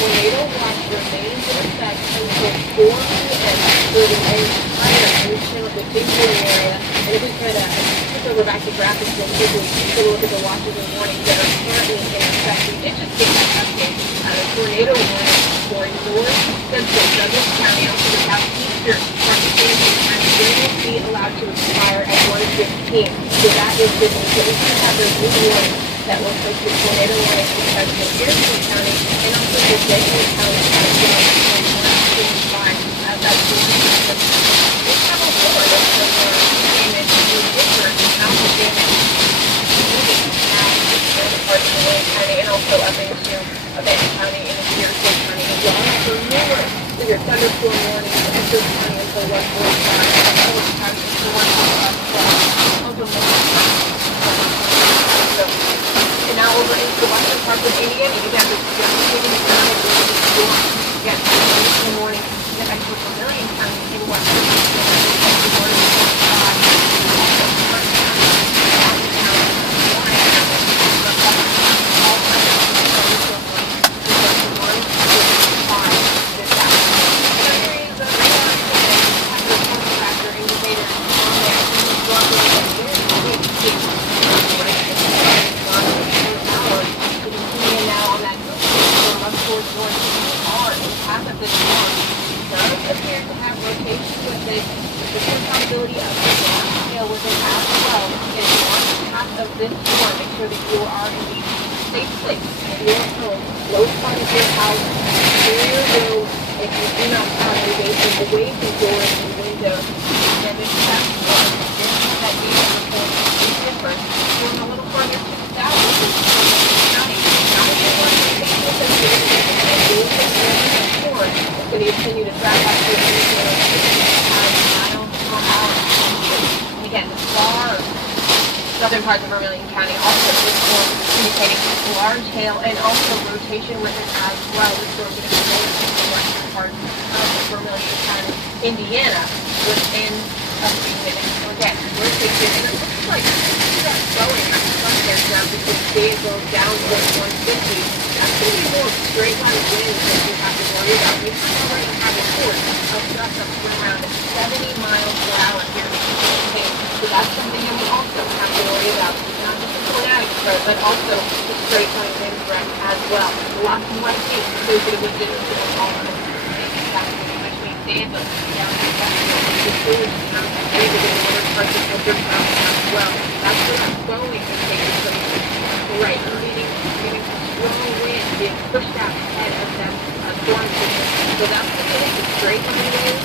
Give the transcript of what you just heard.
tornado watch remains in effect until 4 p.m. for the entire Ocean of the Big Blue area. And if we could switch over back to graphics real quickly, take a look at the watches and warnings that are currently in effect. We did just get that update. A tornado warning for north central Douglas County out to the southeastern part of Kansas County will be allowed to expire at 1:15. So that is good news. So we do have those new warnings that will posted tornado warnings because of Harrison County and also the Virginia County as well. That's the we have a board of some damage to different amounts of damage moving now in parts of Wayne County and also up into Abandon County and into Harrison County as well. So newer with your thunderstorm warnings for Essex County until 1:45. Public traffic until 1:45. Also and now over into the western parts of Indiana, you got this devastating storm. Yes, in the morning, get back to Vermilion County in western possibility of hail with it as well. And on top of this storm, make sure that you are in a safe place at your home, close by your house, near your room. If you do not have a basement away from doors and windows, then this is that storm. That data report is different. Going a little further to the south, which is County. Now, if you want to take this as your storm, it's going to continue to track out to again, the far southern parts of Vermilion County also this storm indicating large hail and also rotation with it as well. This storm is going to be going to the western parts of Vermilion County, Indiana, within a few minutes. So again, rotation, and it looks like it's not going at the front there now because today it goes down towards 150. That's going to be more straight line winds that you have to worry about. We already have a force of gusts up to around 70 miles per hour here. So that's something that we also have to worry about. Not just the tornadic threat, but also the straight line wind threat as well. Lots of white heat associated with this all of it. Which means days of down the fluid amount of days in other parts of the as well. That's where that's going to take place. Right, meaning strong wind being pushed out ahead of that storm system. So that's the straight line wind.